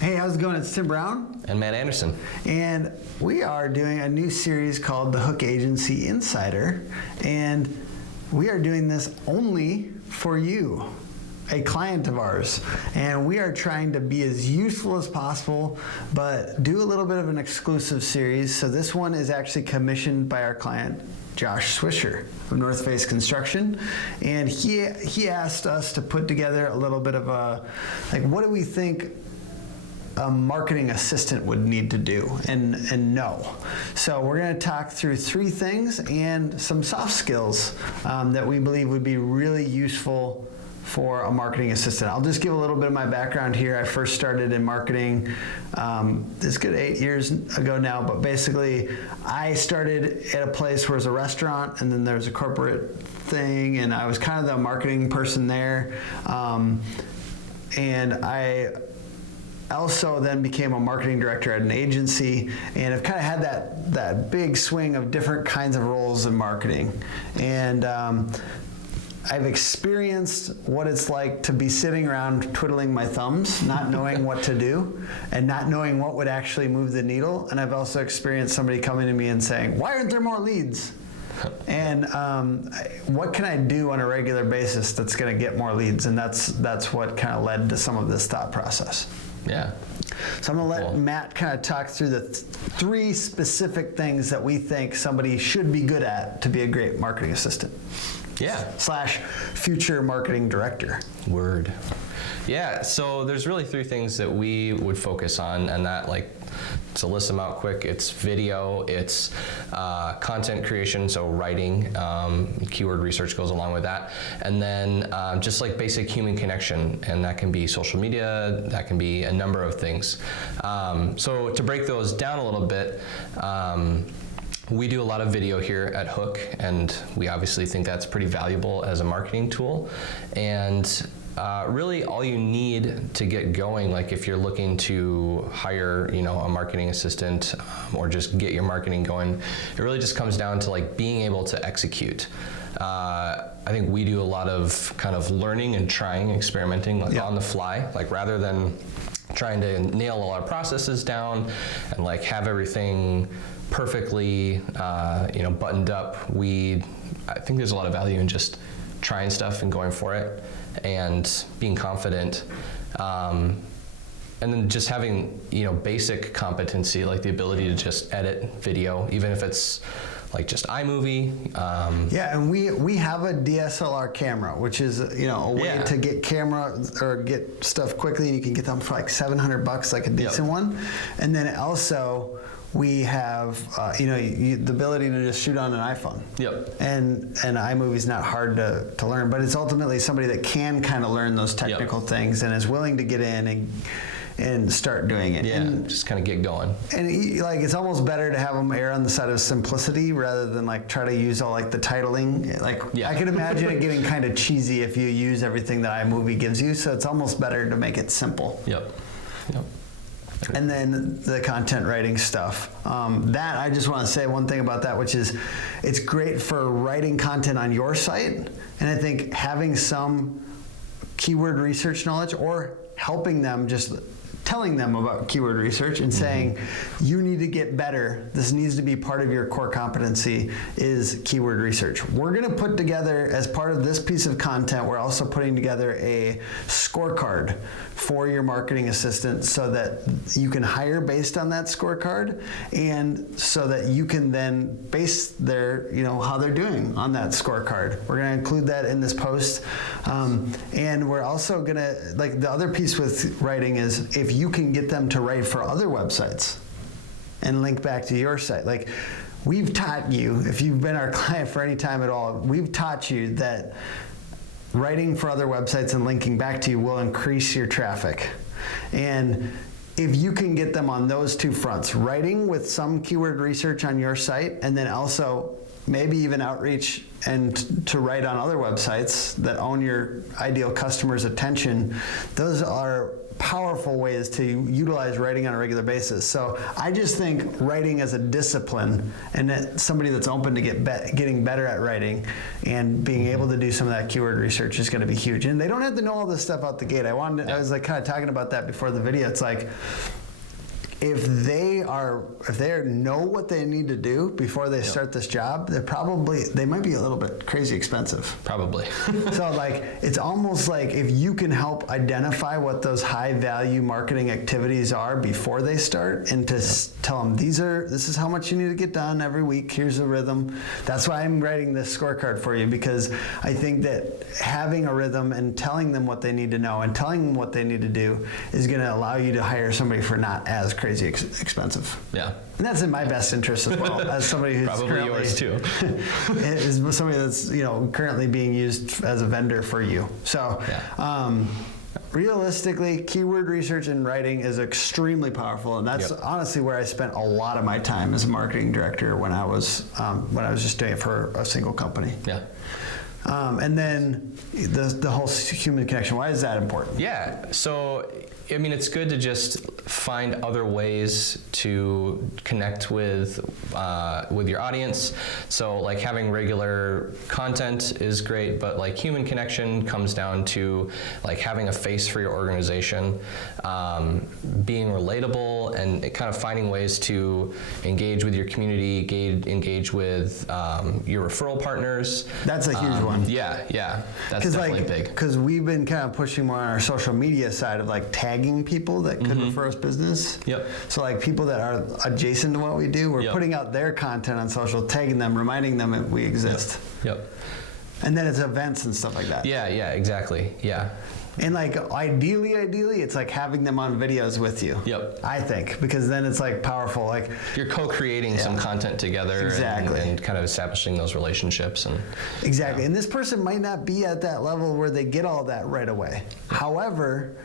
Hey, how's it going? It's Tim Brown. And Matt Anderson. And we are doing a new series called The Hook Agency Insider. And we are doing this only for you, a client of ours. And we are trying to be as useful as possible, but do a little bit of an exclusive series. So this one is actually commissioned by our client, Josh Swisher of North Face Construction, and he asked us to put together a little bit of a, what do we think a marketing assistant would need to do and know. So we're going to talk through three things and some soft skills that we believe would be really useful for a marketing assistant. I'll just give a little bit of my background here. I first started in marketing, it's good 8 years ago now, but basically I started at a place where it was a restaurant and then there was a corporate thing, and I was kind of the marketing person there. And I also then became a marketing director at an agency, and I've kind of had that big swing of different kinds of roles in marketing. And I've experienced what it's like to be sitting around twiddling my thumbs, not knowing what to do and not knowing what would actually move the needle. And I've also experienced somebody coming to me and saying, "Why aren't there more leads?" And what can I do on a regular basis that's going to get more leads? And that's what kind of led to some of this thought process. Yeah. So I'm going to let Matt kind of talk through the three specific things that we think somebody should be good at to be a great marketing assistant. Yeah. / future marketing director. Word. Yeah, so there's really three things that we would focus on, and that, to list them out quick, it's video, it's content creation, so writing, keyword research goes along with that, and then just basic human connection, and that can be social media, that can be a number of things. So to break those down a little bit, we do a lot of video here at Hook, and we obviously think that's pretty valuable as a marketing tool. And really all you need to get going, if you're looking to hire, a marketing assistant or just get your marketing going, it really just comes down to being able to execute. I think we do a lot of kind of learning and trying, experimenting on the fly, rather than trying to nail all our processes down and have everything perfectly buttoned up. I think there's a lot of value in just trying stuff and going for it and being confident, and then just having basic competency, the ability to just edit video, even if it's just iMovie. Yeah, and we have a DSLR camera, which is a way to get camera or get stuff quickly, and you can get them for $700, a decent one. And then also we have the ability to just shoot on an iPhone. Yep. And iMovie's not hard to learn, but it's ultimately somebody that can kind of learn those technical things and is willing to get in and start doing it. Yeah, and just kind of get going. And it's almost better to have them err on the side of simplicity rather than try to use all the titling. I could imagine it getting kind of cheesy if you use everything that iMovie gives you, so it's almost better to make it simple. Yep. And then the content writing stuff. That, I just want to say one thing about that, which is it's great for writing content on your site. And I think having some keyword research knowledge or helping them, just telling them about keyword research and saying, you need to get better, this needs to be part of your core competency, is keyword research. We're going to put together, as part of this piece of content, we're also putting together a scorecard for your marketing assistant so that you can hire based on that scorecard, and so that you can then base their, how they're doing on that scorecard. We're going to include that in this post. And we're also going to, the other piece with writing is if you can get them to write for other websites and link back to your site. We've taught you, if you've been our client for any time at all, we've taught you that writing for other websites and linking back to you will increase your traffic. And if you can get them on those two fronts, writing with some keyword research on your site, and then also maybe even outreach and to write on other websites that own your ideal customer's attention, those are powerful ways to utilize writing on a regular basis. So I just think writing as a discipline, and that somebody that's open to getting better at writing and being able to do some of that keyword research is going to be huge. And they don't have to know all this stuff out the gate. I was like kind of talking about that before the video. It's like, if they know what they need to do before they start this job, they might be a little bit crazy expensive. Probably. So like, it's almost like if you can help identify what those high value marketing activities are before they start, and to tell them this is how much you need to get done every week. Here's a rhythm. That's why I'm writing this scorecard for you, because I think that having a rhythm and telling them what they need to know and telling them what they need to do is going to allow you to hire somebody for not as crazy expensive. Yeah. And that's in my best interest as well, as somebody who's probably yours too. is somebody that's currently being used as a vendor for you. So realistically, keyword research and writing is extremely powerful, and that's honestly where I spent a lot of my time as a marketing director when I was just doing it for a single company. Yeah. And then the whole human connection. Why is that important? Yeah. So, I mean, it's good to just find other ways to connect with your audience. So, like, having regular content is great, but like human connection comes down to like having a face for your organization, being relatable, and kind of finding ways to engage with your community, engage with your referral partners. That's a huge one. Yeah, that's definitely big. Because we've been kind of pushing more on our social media side of like tagging people that could refer us business. Yep. So like people that are adjacent to what we do, we're putting out their content on social, tagging them, reminding them that we exist. Yep. And then it's events and stuff like that. Yeah, exactly. Yeah. And like ideally, it's like having them on videos with you. Yep. I think, because then it's like powerful. Like you're co-creating some content together. Exactly. And kind of establishing those relationships. Exactly. And this person might not be at that level where they get all that right away. However,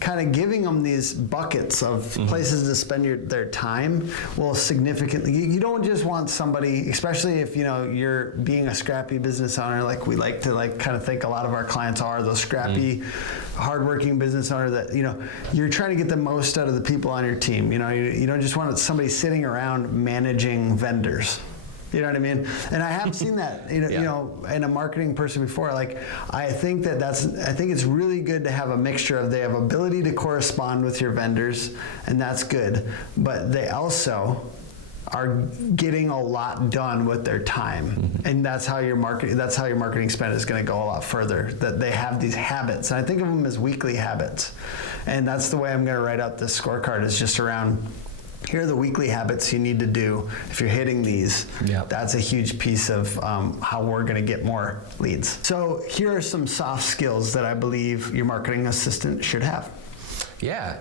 kind of giving them these buckets of places to spend their time will significantly, you don't just want somebody, especially if you're being a scrappy business owner, like we like to kind of think a lot of our clients are, those scrappy, hardworking business owner that you're trying to get the most out of the people on your team. You don't just want somebody sitting around managing vendors. You know what I mean? And I have seen that, in a marketing person before. Like, I think it's really good to have a mixture of, they have ability to correspond with your vendors, and that's good, but they also are getting a lot done with their time. And that's how your marketing spend is going to go a lot further, that they have these habits. And I think of them as weekly habits. And that's the way I'm going to write out this scorecard, is just around, here are the weekly habits you need to do. If you're hitting these, that's a huge piece of how we're going to get more leads. So here are some soft skills that I believe your marketing assistant should have. Yeah.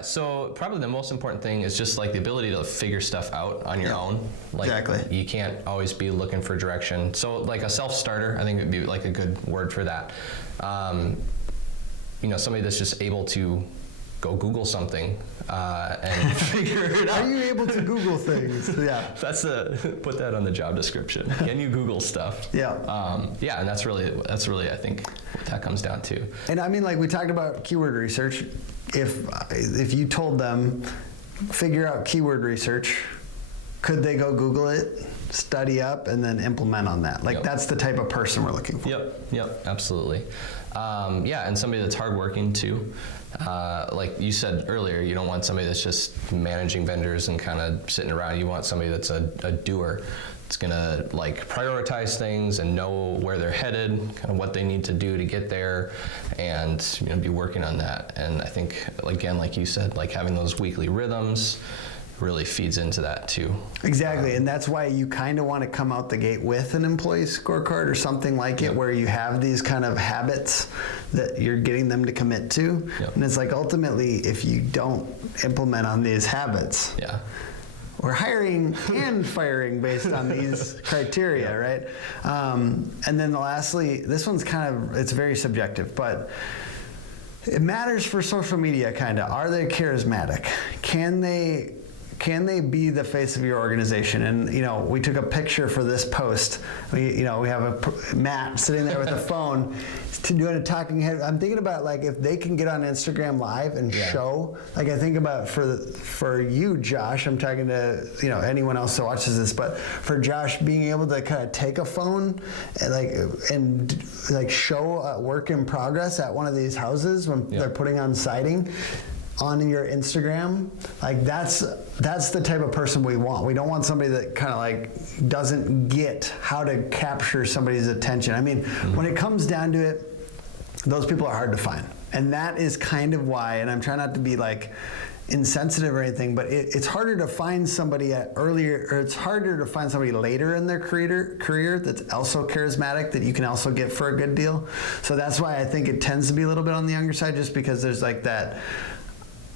So probably the most important thing is just like the ability to figure stuff out on your own. Like, exactly. You can't always be looking for direction. So like a self-starter, I think would be like a good word for that. Somebody that's just able to go Google something and figure it out. Are you able to Google things? Yeah. Put that on the job description. Can you Google stuff? Yeah. And that's really I think what that comes down to. And I mean, like we talked about keyword research. If you told them, figure out keyword research, could they go Google it, study up, and then implement on that? Like that's the type of person we're looking for. Yep, absolutely. And somebody that's hardworking too. Like you said earlier, you don't want somebody that's just managing vendors and kind of sitting around. You want somebody that's a doer. It's gonna like prioritize things and know where they're headed, kind of what they need to do to get there, and be working on that. And I think, again, like you said, like having those weekly rhythms really feeds into that too. Exactly, and that's why you kind of want to come out the gate with an employee scorecard or something like it, where you have these kind of habits that you're getting them to commit to. And it's like, ultimately, if you don't implement on these habits, we're hiring and firing based on these criteria, right? And then lastly, this one's it's very subjective, but it matters for social media, kind of. Are they charismatic? Can they can they be the face of your organization? And we took a picture for this post. We have Matt sitting there with a phone doing a talking head. I'm thinking about like if they can get on Instagram Live and show. Like I think about for you, Josh. I'm talking to anyone else that watches this, but for Josh, being able to kind of take a phone and show a work in progress at one of these houses when they're putting on siding on your Instagram, like that's the type of person we want. We don't want somebody that kind of like doesn't get how to capture somebody's attention. I mean, when it comes down to it, those people are hard to find. And that is kind of why, and I'm trying not to be like insensitive or anything, but it's harder to find somebody it's harder to find somebody later in their career that's also charismatic that you can also get for a good deal. So that's why I think it tends to be a little bit on the younger side, just because there's like that,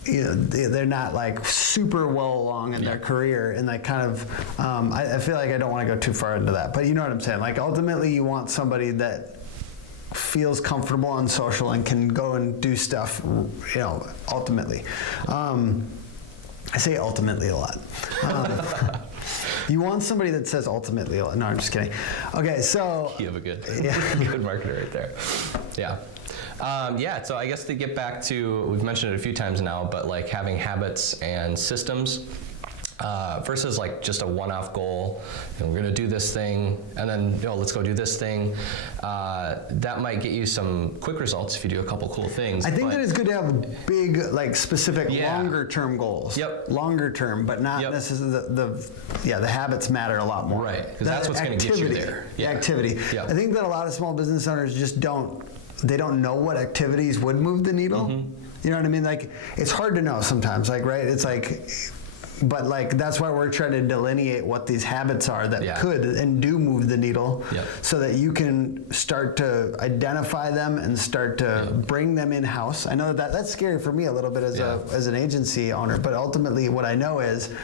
they're not like super well along in their career, and like kind of, I feel like I don't want to go too far into that, but you know what I'm saying? Like ultimately you want somebody that feels comfortable on social and can go and do stuff, ultimately. I say ultimately a lot. You want somebody that says ultimately a lot. No, I'm just kidding. Okay, so. You have a good marketer right there. Yeah. So I guess to get back to, we've mentioned it a few times now, but like having habits and systems versus like just a one-off goal. We're going to do this thing, and then let's go do this thing. That might get you some quick results if you do a couple cool things. I think that it's good to have big, like specific, longer-term goals. Yep. Longer term, but not necessarily the habits matter a lot more. Right, because that's what's going to get you there. The activity. Yep. I think that a lot of small business owners just don't know what activities would move the needle. Mm-hmm. You know what I mean? Like it's hard to know sometimes. Like right, it's like. But like that's why we're trying to delineate what these habits are that could and do move the needle, so that you can start to identify them and start to bring them in house. I know that's scary for me a little bit as an agency owner, but ultimately what I know is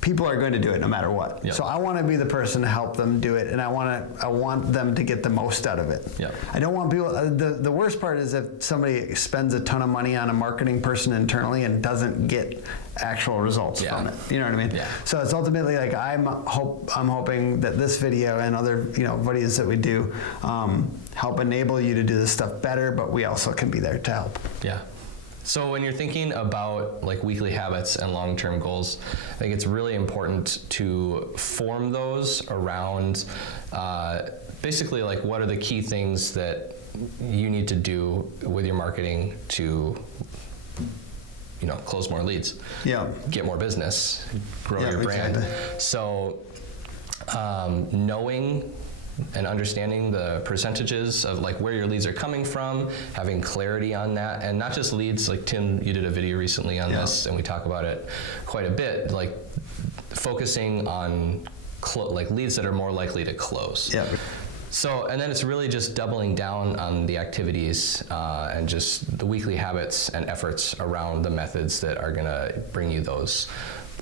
people are going to do it no matter what. Yep. So I want to be the person to help them do it, and I want them to get the most out of it. Yep. I don't want people. The worst part is if somebody spends a ton of money on a marketing person internally and doesn't get actual results from it. You know what I mean? Yeah. So it's ultimately like I'm hoping that this video and other videos that we do help enable you to do this stuff better, but we also can be there to help. Yeah. So when you're thinking about like weekly habits and long-term goals, I think it's really important to form those around basically like what are the key things that you need to do with your marketing to close more leads, get more business, grow your brand. Exactly. So knowing and understanding the percentages of like where your leads are coming from, having clarity on that, and not just leads. Like Tim, you did a video recently on this, and we talk about it quite a bit. Like focusing on like leads that are more likely to close. Yeah. So, and then it's really just doubling down on the activities and just the weekly habits and efforts around the methods that are going to bring you those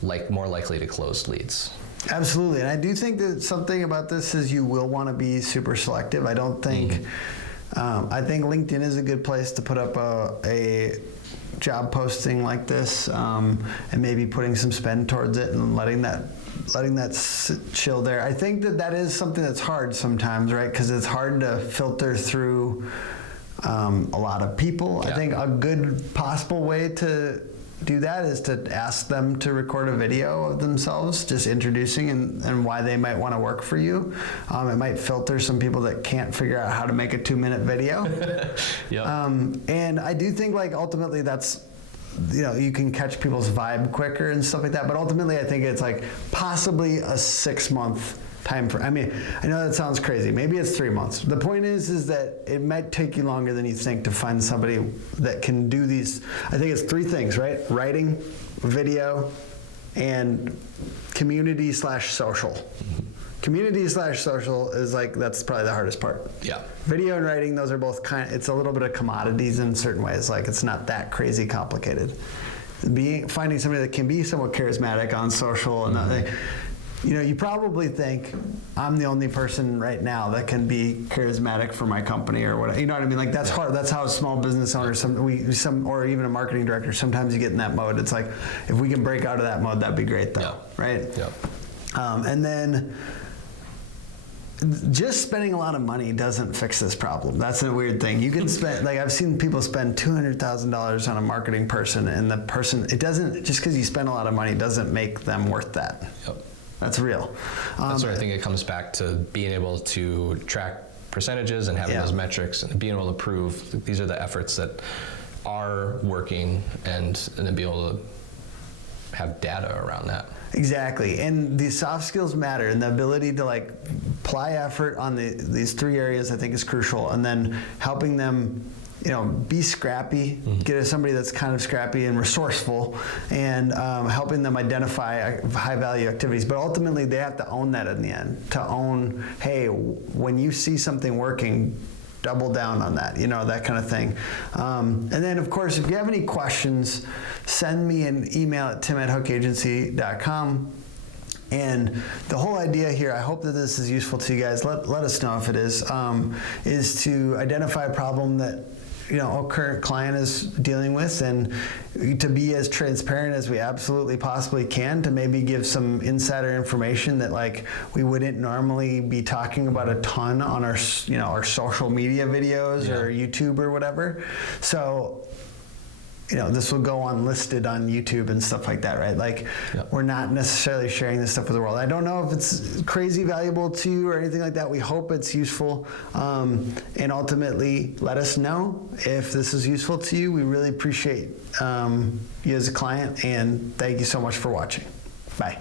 like more likely to close leads. Absolutely, and I do think that something about this is you will want to be super selective. I don't think, I think LinkedIn is a good place to put up a job posting like this, and maybe putting some spend towards it and letting that chill there. I think that is something that's hard sometimes, right? Because it's hard to filter through a lot of people. Yeah. I think a good possible way to do that is to ask them to record a video of themselves just introducing and why they might want to work for you. It might filter some people that can't figure out how to make a 2-minute video. And I do think like ultimately that's, you can catch people's vibe quicker and stuff like that, but ultimately I think it's like possibly a 6-month time frame. I mean, I know that sounds crazy. Maybe it's 3 months. The point is that it might take you longer than you think to find somebody that can do these. I think it's 3 things, right? Writing, video, and community/social. Community/social is like, that's probably the hardest part. Yeah. Video and writing, those are both it's a little bit of commodities in certain ways. Like it's not that crazy complicated. Finding somebody that can be somewhat charismatic on social and you probably think I'm the only person right now that can be charismatic for my company or whatever. You know what I mean? Like that's hard. That's how a small business owner, or even a marketing director, sometimes you get in that mode. It's like, if we can break out of that mode, that'd be great though, right? Yeah. And then just spending a lot of money doesn't fix this problem. That's a weird thing. You can spend, like I've seen people spend $200,000 on a marketing person, and the person, it doesn't, just because you spend a lot of money doesn't make them worth that. Yep. That's real. That's where I think it comes back to being able to track percentages and having those metrics and being able to prove these are the efforts that are working, and then be able to have data around that. Exactly, and the soft skills matter, and the ability to like apply effort on these 3 areas I think is crucial, and then helping them, be scrappy, get somebody that's kind of scrappy and resourceful, and helping them identify high value activities. But ultimately, they have to own that in the end. To own, hey, when you see something working, double down on that, that kind of thing. And then, of course, if you have any questions, send me an email at tim@hookagency.com. And the whole idea here, I hope that this is useful to you guys. Let us know if it is to identify a problem that a current client is dealing with, and to be as transparent as we absolutely possibly can, to maybe give some insider information that like we wouldn't normally be talking about a ton on our our social media videos or YouTube or whatever. So this will go unlisted on YouTube and stuff like that, right? Like, we're not necessarily sharing this stuff with the world. I don't know if it's crazy valuable to you or anything like that. We hope it's useful. And ultimately, let us know if this is useful to you. We really appreciate you as a client, and thank you so much for watching. Bye.